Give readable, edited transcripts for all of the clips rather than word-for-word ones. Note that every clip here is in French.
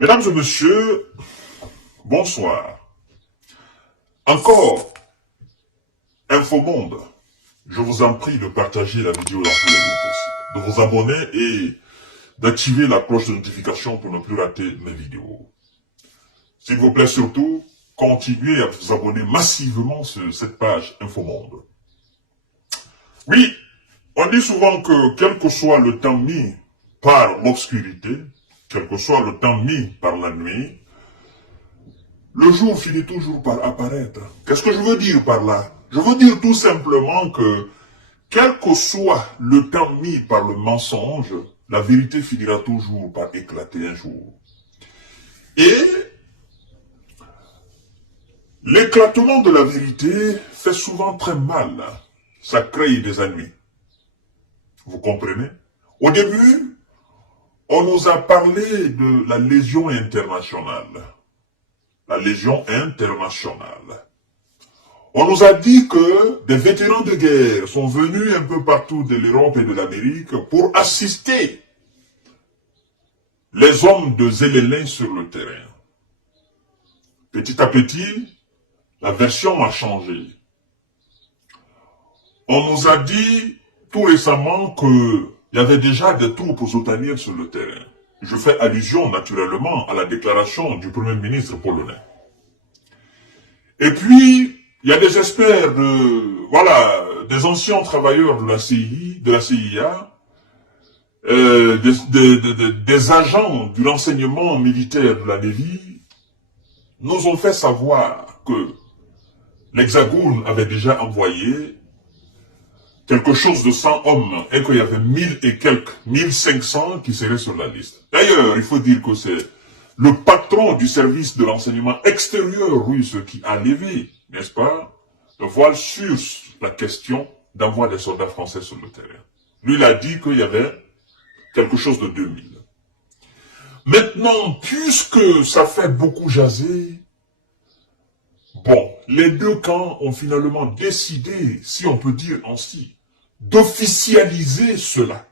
Mesdames et messieurs, bonsoir. Encore, Infomonde, je vous en prie de partager la vidéo dans tous les groupes possibles, de vous abonner et d'activer la cloche de notification pour ne plus rater mes vidéos. S'il vous plaît surtout, continuez à vous abonner massivement sur cette page Infomonde. Oui, on dit souvent que quel que soit le temps mis par l'obscurité, quel que soit le temps mis par la nuit, le jour finit toujours par apparaître. Qu'est-ce que je veux dire par là? Je veux dire tout simplement que, quel que soit le temps mis par le mensonge, la vérité finira toujours par éclater un jour. Et l'éclatement de la vérité fait souvent très mal. Ça crée des ennuis. Vous comprenez? Au début, on nous a parlé de la Légion internationale. La Légion internationale. On nous a dit que des vétérans de guerre sont venus un peu partout de l'Europe et de l'Amérique pour assister les hommes de Zélélin sur le terrain. Petit à petit, la version a changé. On nous a dit tout récemment qu'il y avait déjà des troupes otaniennes sur le terrain. Je fais allusion naturellement à la déclaration du Premier ministre polonais. Et puis, il y a des experts des anciens travailleurs de la CI, de la CIA, des agents du renseignement militaire de la Navy, nous ont fait savoir que l'Hexagone avait déjà envoyé quelque chose de 100 hommes et qu'il y avait 1000 et quelques, 1500 qui seraient sur la liste. D'ailleurs, il faut dire que c'est le patron du service de renseignement extérieur russe qui a levé, n'est-ce pas, le voile sur la question d'envoi des soldats français sur le terrain. Lui, il a dit qu'il y avait quelque chose de 2000. Maintenant, puisque ça fait beaucoup jaser, bon, les deux camps ont finalement décidé, si on peut dire ainsi, d'officialiser cela.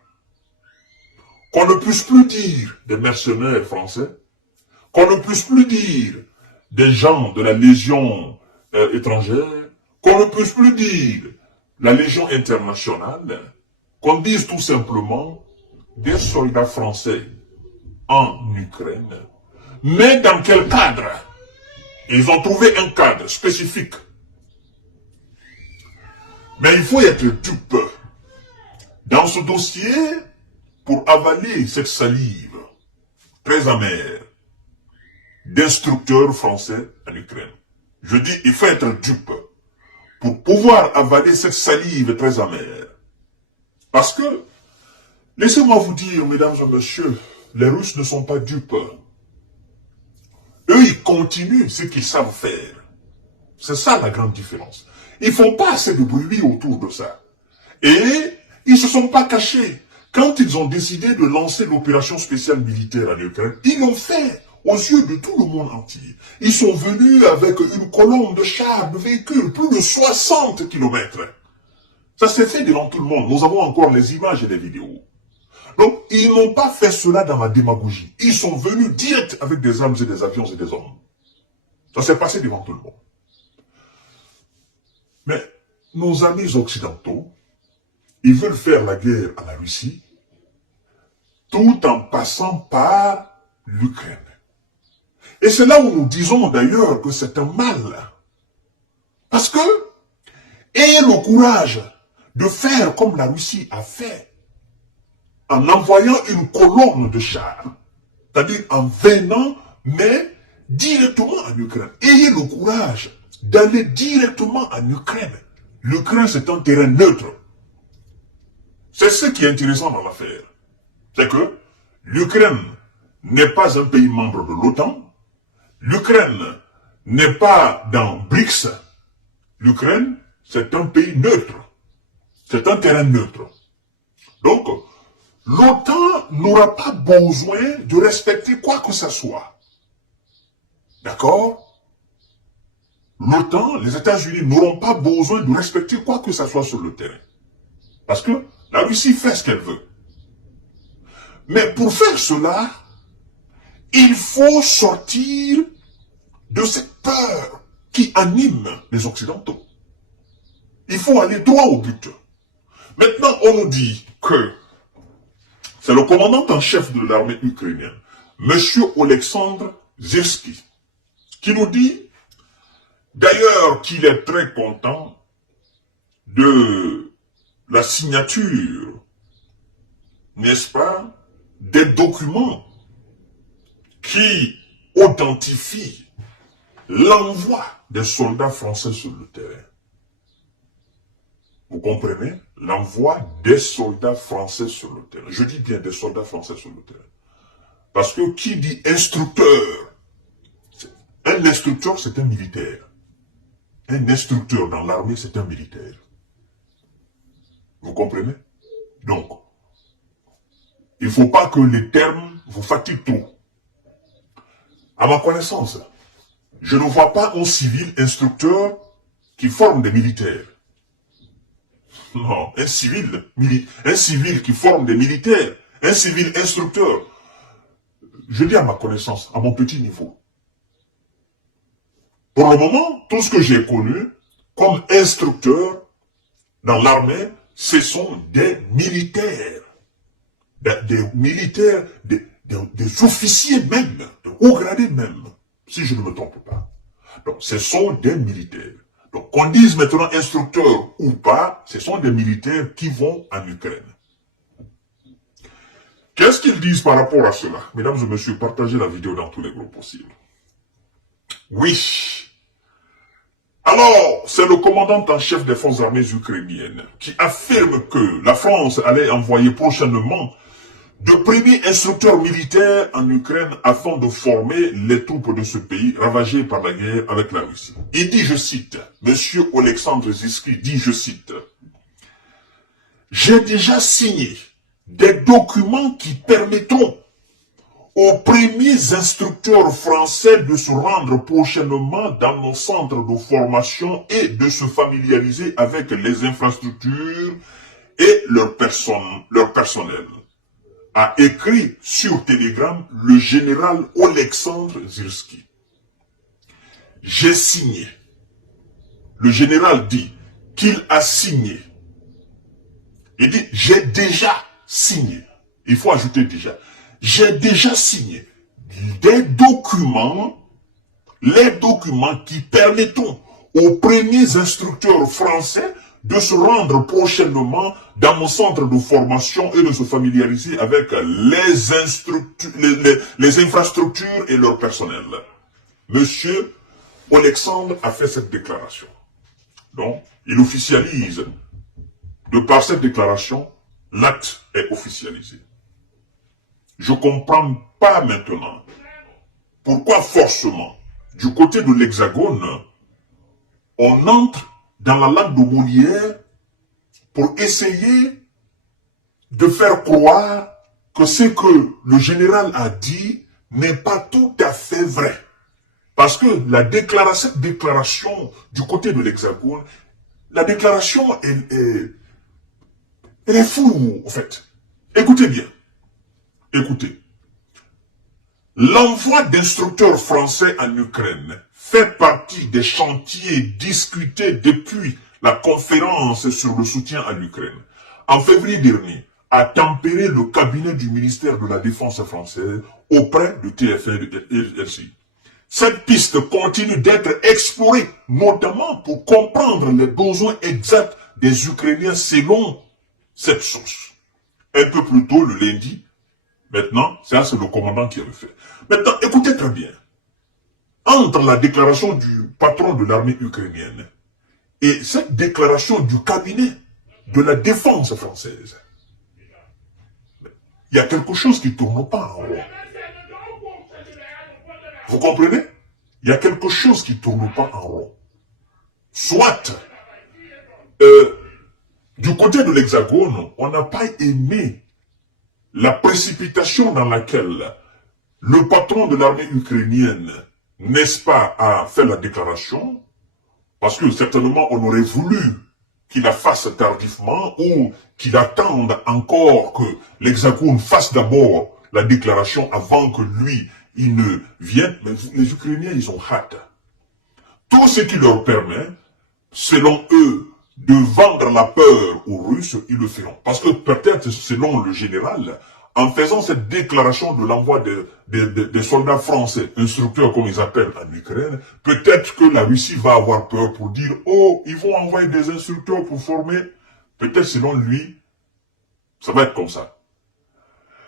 Qu'on ne puisse plus dire des mercenaires français, qu'on ne puisse plus dire des gens de la Légion étrangère, qu'on ne puisse plus dire la Légion internationale, qu'on dise tout simplement des soldats français en Ukraine. Mais dans quel cadre? Ils ont trouvé un cadre spécifique. Mais il faut être dupe. Dans ce dossier, pour avaler cette salive très amère d'instructeurs français en Ukraine. Je dis, il faut être dupe pour pouvoir avaler cette salive très amère. Parce que, laissez-moi vous dire, mesdames et messieurs, les Russes ne sont pas dupes. Eux, ils continuent ce qu'ils savent faire. C'est ça la grande différence. Ils font pas assez de bruit autour de ça. Et ils se sont pas cachés. Quand ils ont décidé de lancer l'opération spéciale militaire en Ukraine, ils l'ont fait aux yeux de tout le monde entier. Ils sont venus avec une colonne de chars, de véhicules, plus de 60 km. Ça s'est fait devant tout le monde. Nous avons encore les images et les vidéos. Donc, ils n'ont pas fait cela dans la démagogie. Ils sont venus direct avec des armes et des avions et des hommes. Ça s'est passé devant tout le monde. Mais nos amis occidentaux, ils veulent faire la guerre à la Russie tout en passant par l'Ukraine. Et c'est là où nous disons d'ailleurs que c'est un mal. Parce que, ayez le courage de faire comme la Russie a fait, en envoyant une colonne de chars, c'est-à-dire en venant, mais directement en Ukraine. Ayez le courage d'aller directement en Ukraine. L'Ukraine, c'est un terrain neutre. C'est ce qui est intéressant dans l'affaire. C'est que l'Ukraine n'est pas un pays membre de l'OTAN. L'Ukraine n'est pas dans BRICS. L'Ukraine, c'est un pays neutre. C'est un terrain neutre. Donc, l'OTAN n'aura pas besoin de respecter quoi que ce soit. D'accord? L'OTAN, les États-Unis n'auront pas besoin de respecter quoi que ce soit sur le terrain. Parce que la Russie fait ce qu'elle veut. Mais pour faire cela, Il faut sortir de cette peur qui anime les Occidentaux. Il faut aller droit au but. Maintenant, on nous dit que c'est le commandant en chef de l'armée ukrainienne, M. Oleksandr Syrski, qui nous dit d'ailleurs qu'il est très content de la signature, n'est-ce pas, des documents qui authentifient l'envoi des soldats français sur le terrain. Vous comprenez? L'envoi des soldats français sur le terrain. Je dis bien des soldats français sur le terrain. Parce que qui dit instructeur? Un instructeur, c'est un militaire. Un instructeur dans l'armée, c'est un militaire. Vous comprenez? Donc, il ne faut pas que les termes vous fatiguent trop. À ma connaissance, je ne vois pas un civil instructeur qui forme des militaires. Non, un civil qui forme des militaires, un civil instructeur. Je dis à ma connaissance, à mon petit niveau. Pour le moment, tout ce que j'ai connu comme instructeur dans l'armée, ce sont des militaires. Des militaires, des officiers même, de haut gradés même, si je ne me trompe pas. Donc, ce sont des militaires. Donc, qu'on dise maintenant instructeurs ou pas, ce sont des militaires qui vont en Ukraine. Qu'est-ce qu'ils disent par rapport à cela? Mesdames et messieurs, partagez la vidéo dans tous les groupes possibles. Oui. Alors, c'est le commandant en chef des forces armées ukrainiennes qui affirme que la France allait envoyer prochainement de premiers instructeurs militaires en Ukraine afin de former les troupes de ce pays ravagé par la guerre avec la Russie. Il dit, je cite, Monsieur Oleksandr Syrski dit, je cite, « J'ai déjà signé des documents qui permettront aux premiers instructeurs français de se rendre prochainement dans nos centres de formation et de se familiariser avec les infrastructures et leur personnel. » A écrit sur Telegram le général Oleksandr Syrski. J'ai signé. Le général dit qu'il a signé. Il dit, j'ai déjà signé. Il faut ajouter déjà. J'ai déjà signé des documents, les documents qui permettront aux premiers instructeurs français de se rendre prochainement dans mon centre de formation et de se familiariser avec les infrastructures et leur personnel. Monsieur Oleksandr a fait cette déclaration. Donc, il officialise. De par cette déclaration, l'acte est officialisé. Je ne comprends pas maintenant pourquoi forcément, du côté de l'Hexagone, on entre dans la langue de Molière pour essayer de faire croire que ce que le général a dit n'est pas tout à fait vrai. Parce que cette déclaration du côté de l'Hexagone, la déclaration, elle est floue, en fait. Écoutez bien. Écoutez. L'envoi d'instructeurs français en Ukraine fait partie des chantiers discutés depuis la conférence sur le soutien à l'Ukraine. En février dernier, a tempéré le cabinet du ministère de la Défense française auprès de TFL et RCI. Cette piste continue d'être explorée, notamment pour comprendre les besoins exacts des Ukrainiens selon cette source. Un peu plus tôt, le lundi, maintenant, ça c'est le commandant qui a le fait. Maintenant, écoutez très bien. Entre la déclaration du patron de l'armée ukrainienne et cette déclaration du cabinet de la défense française, il y a quelque chose qui ne tourne pas en rond. Vous comprenez? Il y a quelque chose qui ne tourne pas en rond. Soit, du côté de l'Hexagone, on n'a pas aimé la précipitation dans laquelle le patron de l'armée ukrainienne, n'est-ce pas, a fait la déclaration, parce que certainement on aurait voulu qu'il la fasse tardivement ou qu'il attende encore que l'Hexagone fasse d'abord la déclaration avant que lui, ils ne viennent, mais les Ukrainiens, ils ont hâte. Tout ce qui leur permet, selon eux, de vendre la peur aux Russes, ils le feront. Parce que peut-être, selon le général, en faisant cette déclaration de l'envoi des soldats français, instructeurs comme ils appellent en Ukraine, peut-être que la Russie va avoir peur pour dire « Oh, ils vont envoyer des instructeurs pour former. » Peut-être selon lui, ça va être comme ça.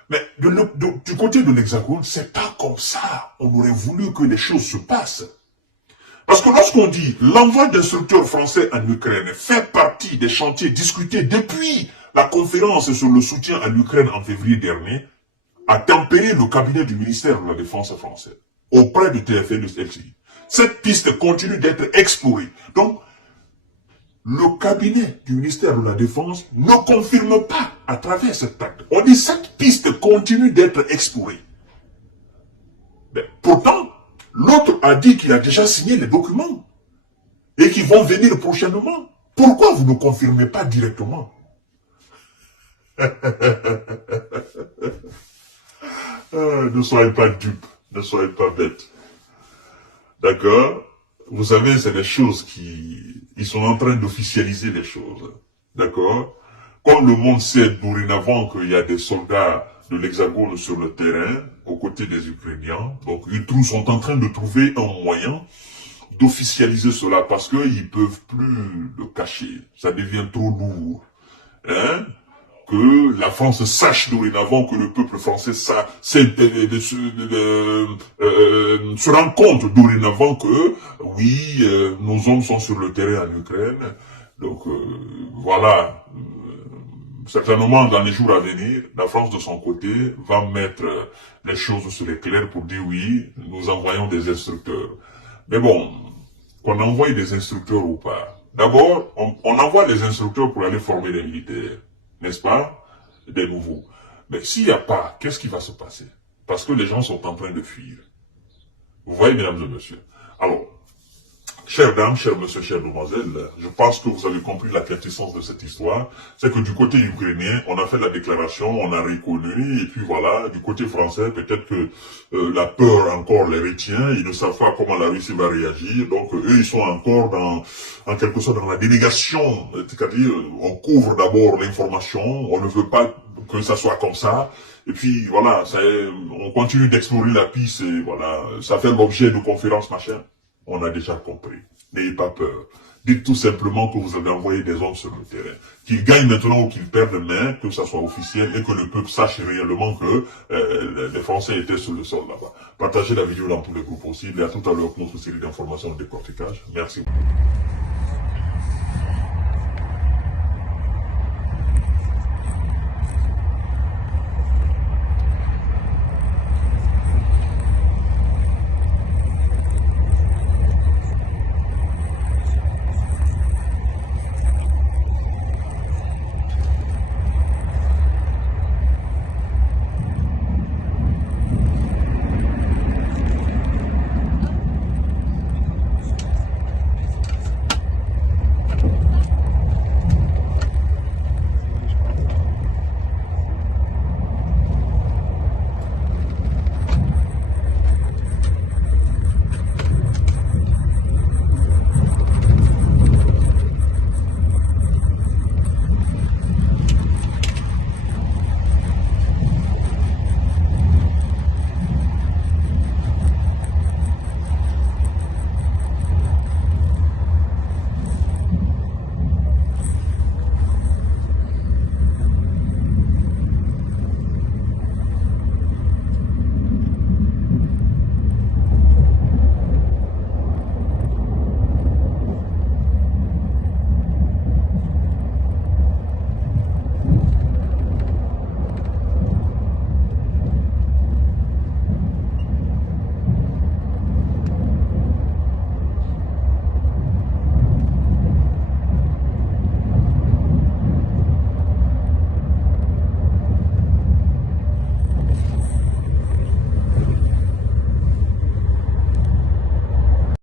Mais du côté de l'Hexagone, c'est pas comme ça. On aurait voulu que les choses se passent. Parce que lorsqu'on dit l'envoi d'instructeurs français en Ukraine fait partie des chantiers discutés depuis la conférence sur le soutien à l'Ukraine en février dernier, a tempéré le cabinet du ministère de la Défense français auprès du TFN de LCI. Cette piste continue d'être explorée. Donc, le cabinet du ministère de la Défense ne confirme pas à travers cette acte. On dit cette piste continue d'être explorée. Mais pourtant, l'autre a dit qu'il a déjà signé les documents et qu'ils vont venir prochainement. Pourquoi vous ne confirmez pas directement? Ne soyez pas dupes, ne soyez pas bêtes. D'accord? Vous savez, c'est des choses ils sont en train d'officialiser les choses. D'accord? Comme le monde sait dorénavant qu'il y a des soldats de l'Hexagone sur le terrain, aux côtés des Ukrainiens, donc ils sont en train de trouver un moyen d'officialiser cela parce qu'ils ne peuvent plus le cacher. Ça devient trop lourd. Hein? Que la France sache dorénavant que le peuple français se rend compte dorénavant que oui, nos hommes sont sur le terrain en Ukraine. Donc voilà, certainement dans les jours à venir, la France de son côté va mettre les choses sur l'éclair pour dire oui, nous envoyons des instructeurs. Mais bon, qu'on envoie des instructeurs ou pas. D'abord, on envoie les instructeurs pour aller former les militaires. N'est-ce pas? Des nouveaux. Mais s'il n'y a pas, qu'est-ce qui va se passer? Parce que les gens sont en train de fuir. Vous voyez, mesdames et messieurs. Alors, chères dames, chers messieurs, chères demoiselles, je pense que vous avez compris la quintessence de cette histoire. C'est que du côté ukrainien, on a fait la déclaration, on a reconnu, et puis voilà, du côté français, peut-être que la peur encore les retient, ils ne savent pas comment la Russie va réagir, donc eux, ils sont encore en quelque sorte dans la délégation, c'est-à-dire on couvre d'abord l'information, on ne veut pas que ça soit comme ça, et puis voilà, on continue d'explorer la piste, et voilà, ça fait l'objet de conférences, machin. On a déjà compris. N'ayez pas peur. Dites tout simplement que vous avez envoyé des hommes sur le terrain. Qu'ils gagnent maintenant ou qu'ils perdent, mais que ça soit officiel et que le peuple sache réellement que les Français étaient sur le sol là-bas. Partagez la vidéo dans tous les groupes possibles et à tout à l'heure pour notre série d'informations de décortiquage. Merci.